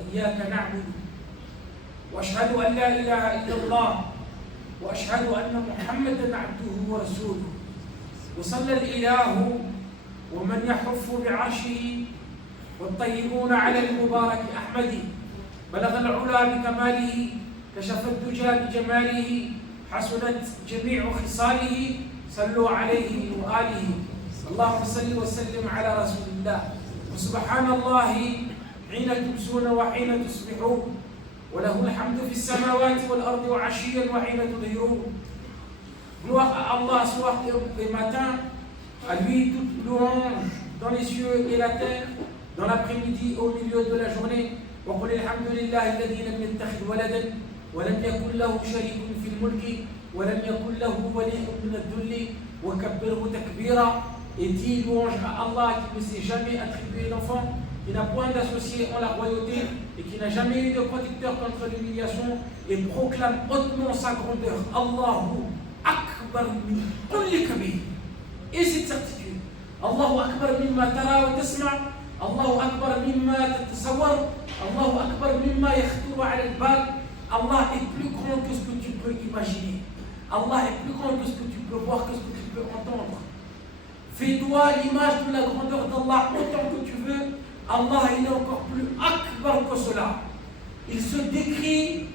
وإياك نعبد وأشهد أن لا إله إلا الله وأشهد أن محمدا عبده ورسوله وصلى الإله ومن يحف بعرشه والطيبون على المبارك أحمد بلغ العلا بكماله كشف الدجى بجماله حسنت جميع خصاله صلوا عليه وآله اللهم صل وسلم على رسول الله وسبحان الله حين تمسون وحين تصبحون وله الحمد في السماوات والأرض وعشيا وحين تظهرون. Gloire à Allah soir et matin, à lui toute louange dans les cieux et la terre, dans l'après-midi au milieu de la journée. وقل الحمد لله الذي لم يتخذ ولدا ولم يكن له شريك في الملك ولم يكن له ولي من الذل وكبره تكبيرا. Et dit louange à Allah qui ne s'est jamais attribué d'enfant, qui n'a point d'associé en la royauté et qui n'a jamais eu de protecteur contre l'humiliation, et proclame hautement sa grandeur. Allahu Akbar min kulli kabir. Et cette certitude, Allahu Akbar mimma tara wa tasma', Allahu Akbar mimma tatasawwar, Allahu Akbar mimma yakhturu ala al-bal. Allah est plus grand que ce que tu peux imaginer. Allah est plus grand que ce que tu peux voir, que ce que tu peux entendre. Fais-toi l'image de la grandeur d'Allah autant que tu veux. Allah il est encore plus akbar que cela. Il se décrit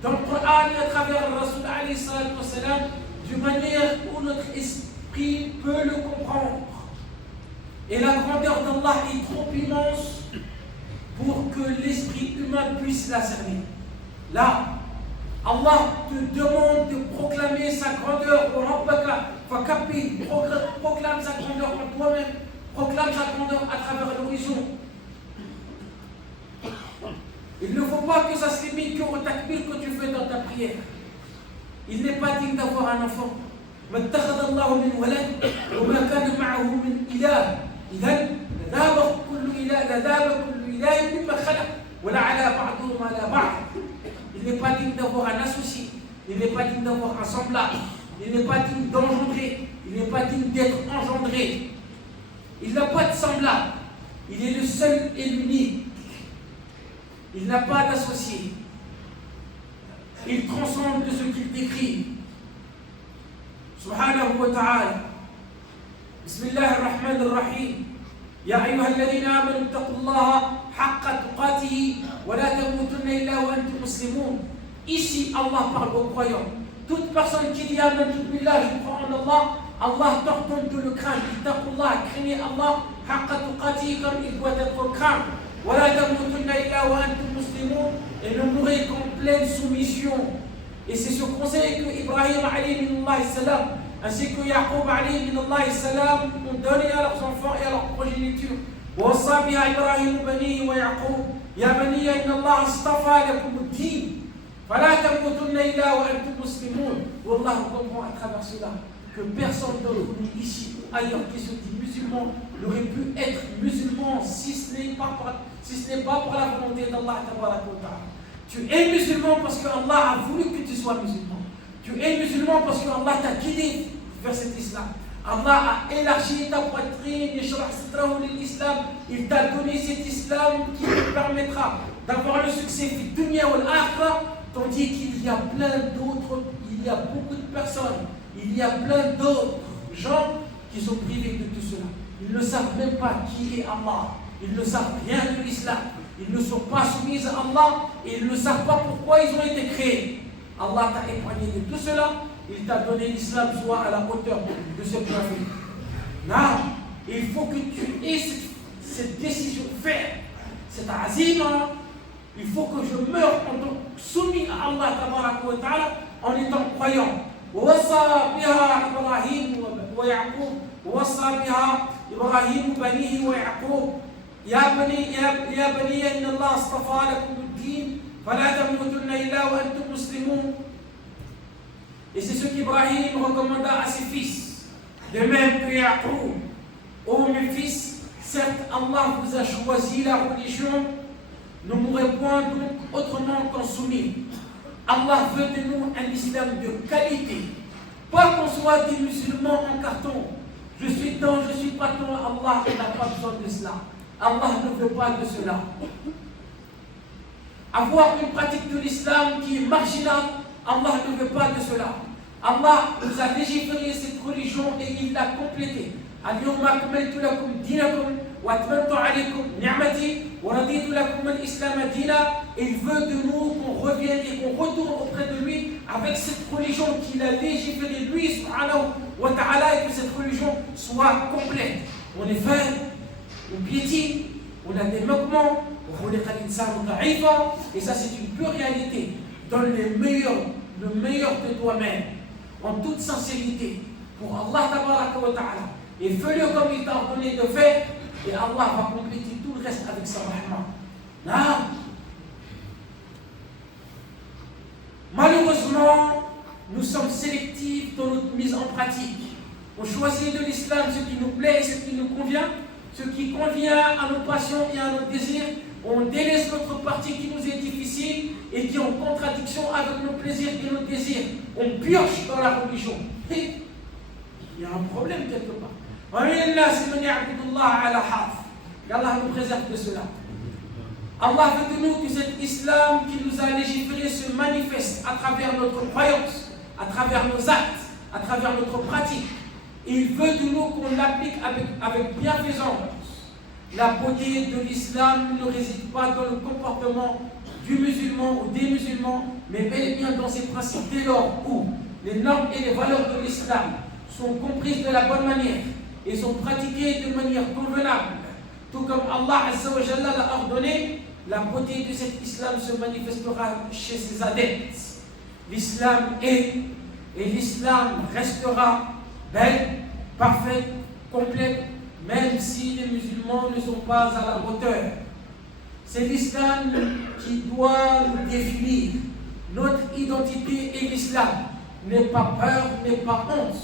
dans le Coran et à travers le Rasul alayhi salatu wassalam d'une manière où notre esprit peut le comprendre. Et la grandeur d'Allah est trop immense pour que l'esprit humain puisse la cerner. Là, Allah te demande de proclamer sa grandeur au Rabbaka, Fakabi, proclame sa grandeur en toi-même, proclame sa grandeur à travers l'horizon. Il ne faut pas que ça se limite qu'au takbir que tu fais dans ta prière. Il n'est pas digne d'avoir un enfant. ما اتخذ الله من ولد وما كان معه من إله إذن لذاب كل إله مما خلق ولعلى بعضهم على بعض. Il n'est pas digne d'avoir un associé, il n'est pas digne d'avoir un semblable, il n'est pas digne d'engendrer, il n'est pas digne d'être engendré. Il n'a pas de semblable, il est le seul et l'unique. Il n'a pas d'associé. Il transcende de ce qu'il décrit. Subhanahu wa ta'ala. Bismillah ar-Rahman ar-Rahim. Ya ayyuha alladhina amanu ittaqullaha haqqa tuqatihi wa la tamutunna illa wa antum muslimun. Ici, Allah parle aux croyants. Toute personne qui dit Amen billah, je crois en Allah, Allah t'ordonne de le craindre. Ittaqullah, craignez Allah haqqa tuqatihi comme il doit être craint. Wa la tamutunna illa wa antum muslimun. Et ne mourrez qu'en pleine soumission. Et c'est ce conseil que Ibrahim alayhi salam ainsi que Yaqub alayhi salam ont donné à leurs enfants et à leur progéniture. ووصى بها إبراهيم بنيه ويعقوب يا بني إن الله اصطفى لكم الدين فلا تموتن إلا وأنتم مسلمون. Wallah comprend à travers cela que personne d'entre nous ici ou ailleurs qui se dit musulman n'aurait pu être musulman si ce n'est pas pour la volonté d'Allah tabaraka wa ta'ala. Tu es musulman parce que Allah a voulu que tu sois musulman. Tu es musulman parce que Allah t'a guidé vers cet islam. Allah a élargi ta poitrine, il t'a donné cet islam qui te permettra d'avoir le succès fi dunya wal akhirah, tandis qu'il y a beaucoup de personnes, il y a plein d'autres gens qui sont privés de tout cela. Ils ne savent même pas qui est Allah, ils ne savent rien de l'islam. Ils ne sont pas soumis à Allah et ils ne savent pas pourquoi ils ont été créés. Allah t'a épargné de tout cela. Il t'a donné l'islam soit à la hauteur de ce prophète. Non, il faut que tu aies cette décision ferme, cette azima. Il faut que je meure en tant que soumis à Allah tabaraka wa ta'ala en étant croyant. ووصى بها إبراهيم ويعقوب ووصى بها إبراهيم بنيه ويعقوب يا بني إن الله اصطفى لكم الدين فلا تموتن إلا وأنتم مسلمون. Et c'est ce qu'Ibrahim recommanda à ses fils. De même que Yaqub, ô mes fils, certes Allah vous a choisi la religion, ne mourrez point donc autrement qu'en soumis. Allah veut de nous un islam de qualité. Pas qu'on soit des musulmans en carton. Je suis pas ton Allah, il n'a pas besoin de cela. Allah ne veut pas de cela. avoir une pratique de l'islam qui est marginale, Allah ne veut pas de cela. Allah nous a légiféré cette religion et il l'a complétée. اليوم أكملت لكم دينكم وأتممت عليكم نعمتي ورضيت لكم الإسلام دينا. Il veut de nous qu'on revienne et qu'on retourne auprès de lui avec cette religion qu'il a légiférée lui subhanahu wa ta'ala, et que cette religion soit complète. On est faible, on piétine, on a des manquements, et ça c'est une pure réalité. Donne le meilleur de toi-même en toute sincérité pour Allah tabaraka wa ta'ala, et fais-le comme il t'a ordonné de faire, et Allah va compléter tout le reste avec sa rahma. Non. Malheureusement, nous sommes sélectifs dans notre mise en pratique. On choisit de l'islam ce qui nous plaît et ce qui nous convient, ce qui convient à nos passions et à nos désirs. On délaisse notre partie qui nous est difficile et qui est en contradiction avec nos plaisirs et nos désirs. On pioche dans la religion. Et il y a un problème quelque part. Qu'Allah nous préserve de cela. Allah veut de nous que cet islam qui nous a légiféré se manifeste à travers notre croyance, à travers nos actes, à travers notre pratique. Il veut de nous qu'on l'applique avec bienfaisance. La beauté de l'islam ne réside pas dans le comportement du musulman ou des musulmans, mais bel et bien dans ses principes. Dès lors où les normes et les valeurs de l'islam sont comprises de la bonne manière et sont pratiquées de manière convenable, tout comme Allah Azza wa Jalla l'a ordonné, la beauté de cet islam se manifestera chez ses adeptes. L'islam est et l'islam restera belle, parfaite, complète, même si les musulmans ne sont pas à la hauteur. C'est l'islam qui doit nous définir. Notre identité est l'islam. N'est pas peur, n'est pas honte.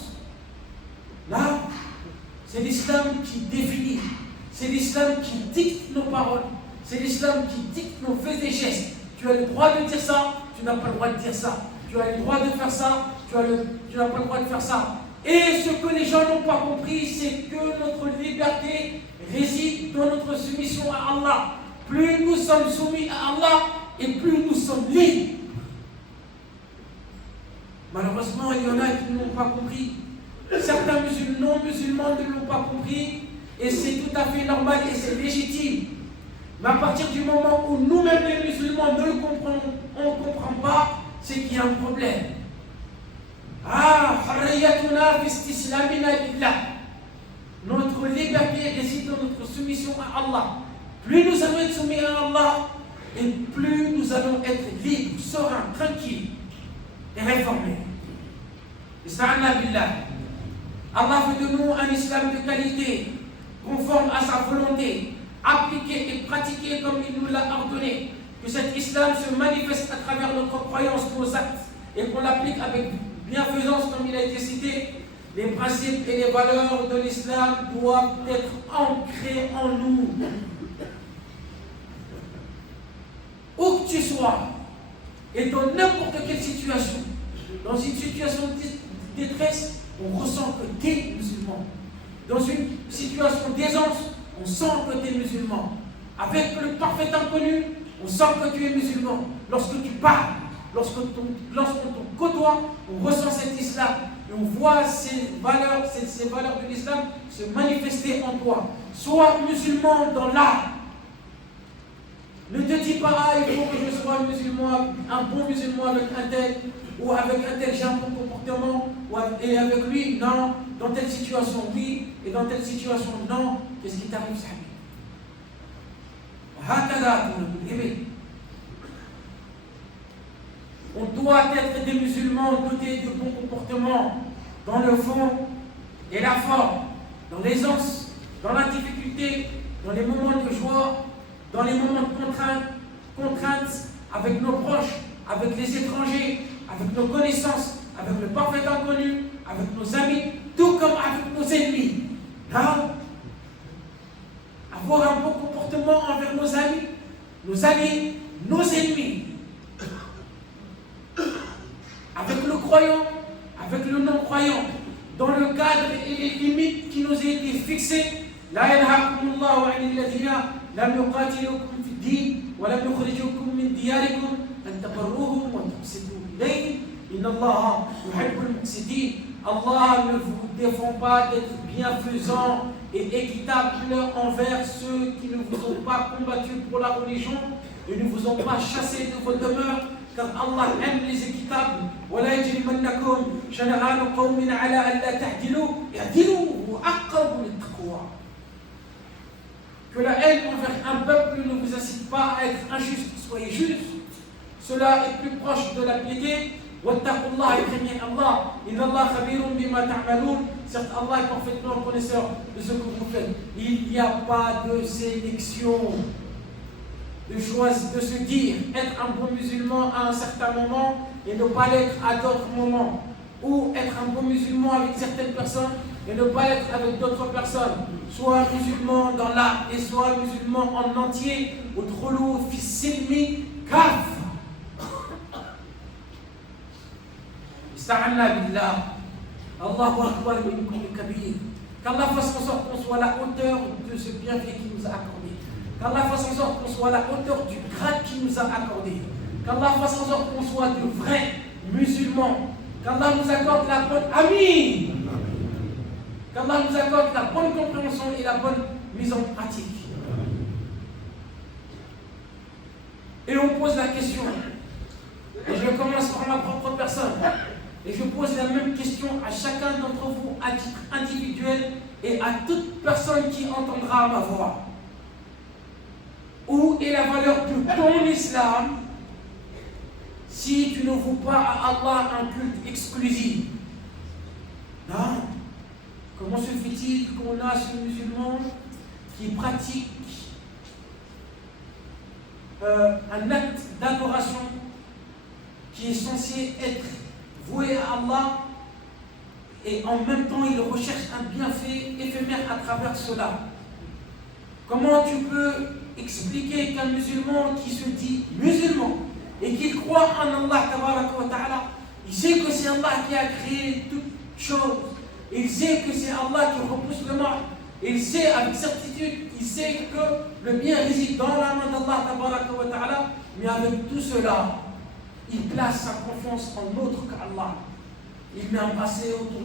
Là, c'est l'islam qui définit. C'est l'islam qui dicte nos paroles. C'est l'islam qui dicte nos faits et gestes. Tu as le droit de dire ça, tu n'as pas le droit de dire ça. Tu as le droit de faire ça, tu n'as pas le droit de faire ça. Et ce que les gens n'ont pas compris, c'est que notre liberté réside dans notre soumission à Allah. Plus nous sommes soumis à Allah, et plus nous sommes libres. Malheureusement, il y en a qui n'ont pas compris. Certains non-musulmans ne l'ont pas compris, et c'est tout à fait normal et c'est légitime. Mais à partir du moment où nous-mêmes les musulmans ne le comprenons, on ne comprend pas, c'est qu'il y a un problème. Notre liberté réside dans notre soumission à Allah. Plus nous allons être soumis à Allah, et plus nous allons être libres, sereins, tranquilles et réformés. Allah veut de nous un islam de qualité, conforme à sa volonté, appliqué et pratiqué comme il nous l'a ordonné. Que cet islam se manifeste à travers notre croyance, nos actes, et qu'on l'applique avec bienfaisance comme il a été cité. Les principes et les valeurs de l'islam doivent être ancrés en nous. Où que tu sois, et dans n'importe quelle situation, dans une situation de détresse, on ressent que tu es musulman. Dans une situation d'aisance, on sent que tu es musulman. Avec le parfait inconnu, on sent que tu es musulman. Lorsque tu parles, lorsqu'on te côtoie, on ressent cet islam. Et on voit ces valeurs de l'islam se manifester en toi. Sois musulman dans l'âme. Ne te dis pas, il faut que je sois musulman, un bon musulman avec un tel, ou avec un tel, j'ai un bon comportement, et avec lui, non. Dans telle situation, oui, et dans telle situation, non. Qu'est-ce qui t'arrive, Sahabi? On doit être des musulmans dotés de bons comportements dans le fond et la forme, dans l'aisance, dans la difficulté, dans les moments de joie, dans les moments de contraintes avec nos proches, avec les étrangers, avec nos connaissances, avec le parfait inconnu, avec nos amis, tout comme avec nos ennemis. Non. Avoir un bon comportement envers nos amis, nos ennemis. Avec le croyant, avec le non-croyant, dans le cadre et les limites qui nous ont été fixées. La yanhakumullahu 'anil ladhina lam yuqatilukum fid din ولم يخرجوكم من دياركم أن تبروهم وتقسطوا إليهم إن الله يحب المقسطين. Allah ne vous défend pas d'être bienfaisant et équitable envers ceux qui ne vous ont pas combattu pour la religion et ne vous ont pas chassé de vos demeures, car Allah aime les équitables. ولا يجرمنكم شنآن قوم على ألا تعدلوا اعدلوا هو أقرب للتقوى. Que la haine envers un peuple ne vous incite pas à être injuste, soyez juste. Cela est plus proche de la piété. واتقوا الله et craignez Allah. إن الله خبير بما تعملون. Certes, Allah est parfaitement connaisseur de ce que vous faites. Il n'y a pas de sélection, de choix, de se dire être un bon musulman à un certain moment et ne pas l'être à d'autres moments, ou être un bon musulman avec certaines personnes et ne pas l'être avec d'autres personnes, soit musulman dans l'art et soit musulman en entier. Udkhulu fi silmi kaf. Ista'anna billah. Allahu akbar minkum kabir. Qu'Allah fasse en sorte qu'on soit à la hauteur de ce bienfait qu'il nous a accordé. Qu'Allah fasse en sorte qu'on soit à la hauteur du grade qu'il nous a accordé. Qu'Allah fasse en sorte qu'on soit de vrais musulmans. Qu'Allah nous accorde la bonne Amin. Qu'Allah nous accorde la bonne compréhension et la bonne mise en pratique. Et on pose la question, et je commence par ma propre personne, et je pose la même question à chacun d'entre vous à titre individuel et à toute personne qui entendra ma voix. Où est la valeur de ton islam si tu ne voues pas à Allah un culte exclusif? Non. Comment se fait-il qu'on a ce musulman qui pratique un acte d'adoration qui est censé être voué à Allah et en même temps il recherche un bienfait éphémère à travers cela? Comment tu peux expliquer qu'un musulman qui se dit musulman et qui croit en Allah tabaraka wa ta'ala, il sait que c'est Allah qui a créé toutes choses, il sait que c'est Allah qui repousse le mal, il sait avec certitude, il sait que le bien réside dans la main d'Allah tabaraka wa ta'ala, mais avec tout cela, il place sa confiance en autre qu'Allah. Il met un bracelet autour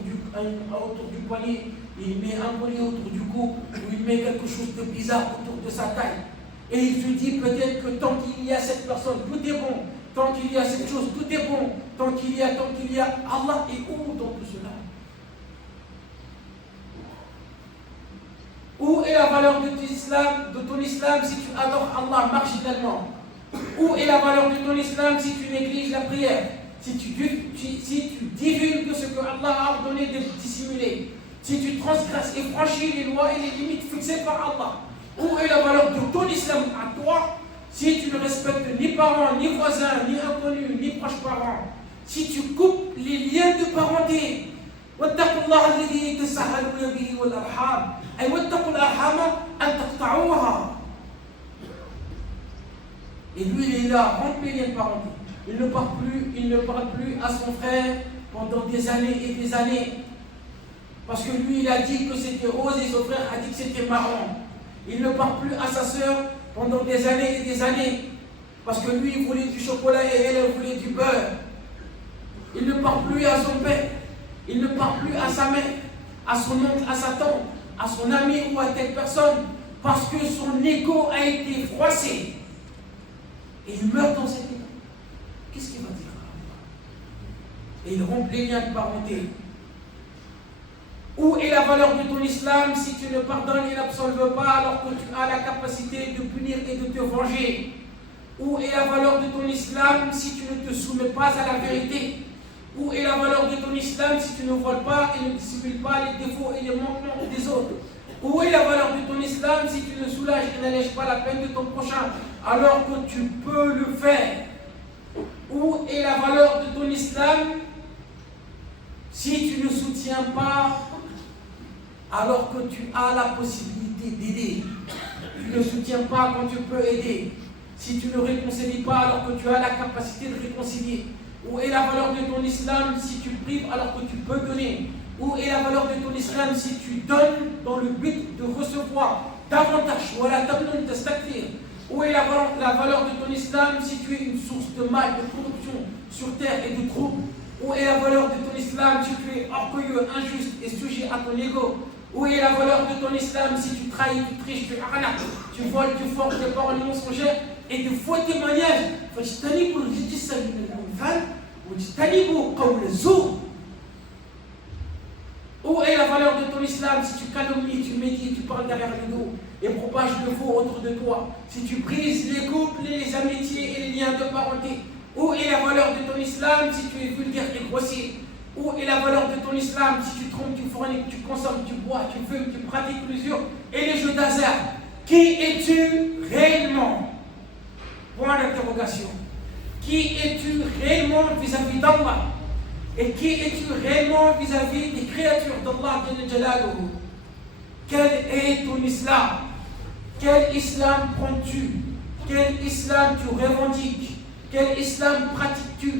du poignet, il met un collier autour du cou, ou il met quelque chose de bizarre autour de sa taille. Et il se dit peut-être que tant qu'il y a cette personne, tout est bon. Tant qu'il y a cette chose, tout est bon. Tant qu'il y a, Allah est où dans tout cela? Où est la valeur de ton islam si tu adores Allah marginalement? Où est la valeur de ton islam si tu négliges la prière? Si tu divulgues ce que Allah a ordonné de dissimuler? Si tu transgresses et franchis les lois et les limites fixées par Allah? Où est la valeur de ton islam à toi si tu ne respectes ni parents, ni voisins, ni inconnus, ni proches parents? Si tu coupes les liens de parenté? واتقوا الله الذي تساءلون به والأرحام أي واتقوا الأرحام أن تقطعوها. Et lui il est là, rompt les liens de parenté. Il ne parle plus à son frère pendant des années et des années. Parce que lui il a dit que c'était rose et son frère a dit que c'était marron. Il ne parle plus à sa sœur pendant des années et des années. Parce que lui il voulait du chocolat et elle voulait du beurre. Il ne parle plus à son père. Il ne parle plus à sa mère, à son oncle, à sa tante, à son ami ou à telle personne. Parce que son ego a été froissé. Et il meurt dans cet état. Qu'est-ce qu'il va dire? Et il rompt les liens de parenté. Où est la valeur de ton islam si tu ne pardonnes et n'absolves pas alors que tu as la capacité de punir et de te venger? Où est la valeur de ton islam si tu ne te soumets pas à la vérité? Où est la valeur de ton islam si tu ne voles pas et ne dissimules pas les défauts et les manquements des autres? Où est la valeur de ton islam si tu ne soulages et n'allèges pas la peine de ton prochain alors que tu peux le faire? Où est la valeur de ton islam si tu ne soutiens pas alors que tu as la possibilité d'aider? Tu ne soutiens pas quand tu peux aider. Si tu ne réconcilies pas alors que tu as la capacité de réconcilier. Où est la valeur de ton islam si tu prives alors que tu peux donner? Où est la valeur de ton islam si tu donnes dans le but de recevoir davantage? Voilà, Où est la valeur de ton islam si tu es une source de mal, de corruption sur terre et de troubles? Où est la valeur de ton islam si tu es orgueilleux, injuste et sujet à ton ego? Où est la valeur de ton islam si tu trahis, tu triches, tu arnaques, tu voles, tu forges des paroles mensongères et de faux témoignages? Où est la valeur de ton islam si tu calomnies, tu médites, tu parles derrière le dos et propages le faux autour de toi? Si tu brises les couples, les amitiés et les liens de parenté? Où est la valeur de ton islam si tu es vulgaire et grossier? Où est la valeur de ton islam si tu trompes, tu forniques, tu consommes, tu bois, tu fumes, tu pratiques l'usure et les jeux d'hasard? Qui es-tu réellement? Point d'interrogation. Qui es-tu réellement vis-à-vis d'Allah? Et qui es-tu réellement vis-à-vis des créatures d'Allah? Quel est ton islam? Quel islam prends-tu? Quel islam tu revendiques? Quel islam pratiques-tu?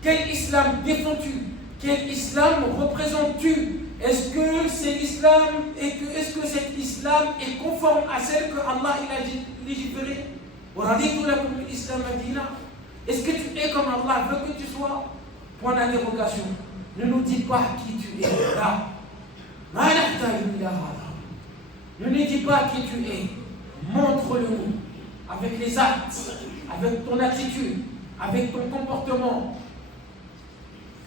Quel islam défends-tu? Quel islam représentes-tu? Est-ce que cet islam est conforme à celle que Allah il a légiférée? Est-ce que tu es comme Allah veut que tu sois? Point d'interrogation. Ne nous dis pas qui tu es là. Ne nous dis pas qui tu es. Montre-le-nous avec les actes, avec ton attitude, avec ton comportement.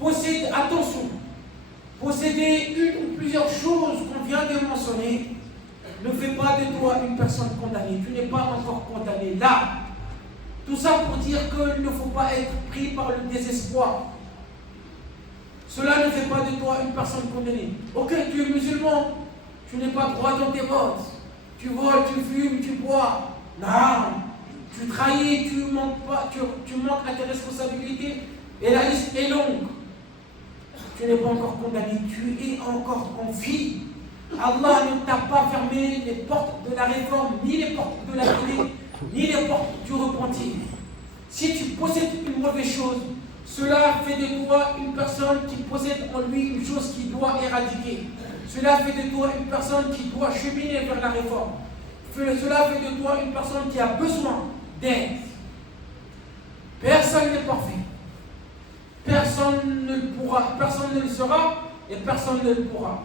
Attention, posséder une ou plusieurs choses qu'on vient de mentionner ne fait pas de toi une personne condamnée. Tu n'es pas encore condamné là. Tout ça pour dire qu'il ne faut pas être pris par le désespoir. Cela ne fait pas de toi une personne condamnée. Ok, tu es musulman, tu n'es pas droit dans tes bottes. Tu voles, tu fumes, tu bois. Non, tu trahis, tu manques à tes responsabilités. Et la liste est longue. Tu n'es pas encore condamné, tu es encore en vie. Allah ne t'a pas fermé les portes de la réforme, ni les portes de la vérité, ni les portes du repentir. Si tu possèdes une mauvaise chose, cela fait de toi une personne qui possède en lui une chose qu'il doit éradiquer. Cela fait de toi une personne qui doit cheminer vers la réforme. Cela fait de toi une personne qui a besoin d'aide. Personne n'est parfait. Personne ne le sera et personne ne le pourra.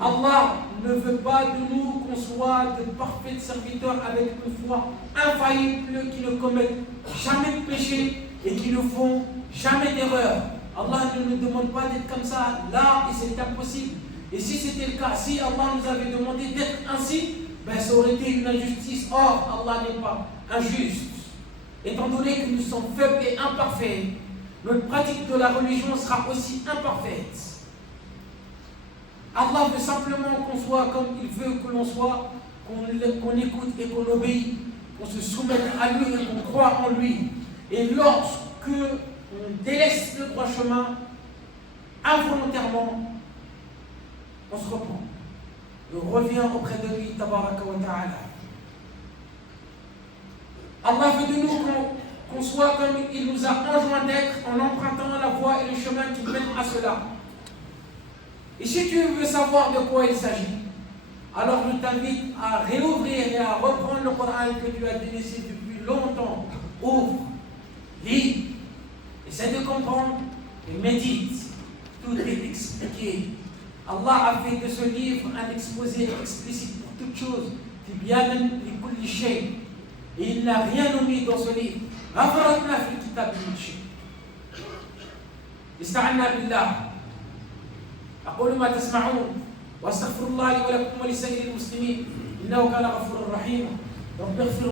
Allah ne veut pas de nous qu'on soit de parfaits serviteurs avec une foi infaillible qui ne commettent jamais de péché et qui ne font jamais d'erreur. Allah ne nous demande pas d'être comme ça là et c'est impossible. Et si c'était le cas, si Allah nous avait demandé d'être ainsi, ben ça aurait été une injustice. Or, Allah n'est pas injuste. Étant donné que nous sommes faibles et imparfaits, notre pratique de la religion sera aussi imparfaite. Allah veut simplement qu'on soit comme il veut que l'on soit, qu'on écoute et qu'on obéit, qu'on se soumette à lui et qu'on croit en lui. Et lorsque on délaisse le droit chemin, involontairement, on se reprend. On revient auprès de lui, tabaraka wa ta'ala. Allah veut de nous qu'on soit comme il nous a enjoint d'être en empruntant la voie et le chemin qui mènent à cela. Et si tu veux savoir de quoi il s'agit, alors je t'invite à réouvrir et à reprendre le Coran que tu as délaissé depuis longtemps. Ouvre, lis, essaie de comprendre et médite. Tout est expliqué. Allah a fait de ce livre un exposé explicite pour toute chose. Tibyanan li kulli shay. Et il n'a rien omis dans ce livre. غفرتنا في الكتاب من شيء. استعنا بالله. أقول ما تسمعون وأستغفر الله لي ولكم ولسائر المسلمين إنه كان غفورا رحيما. رب اغفر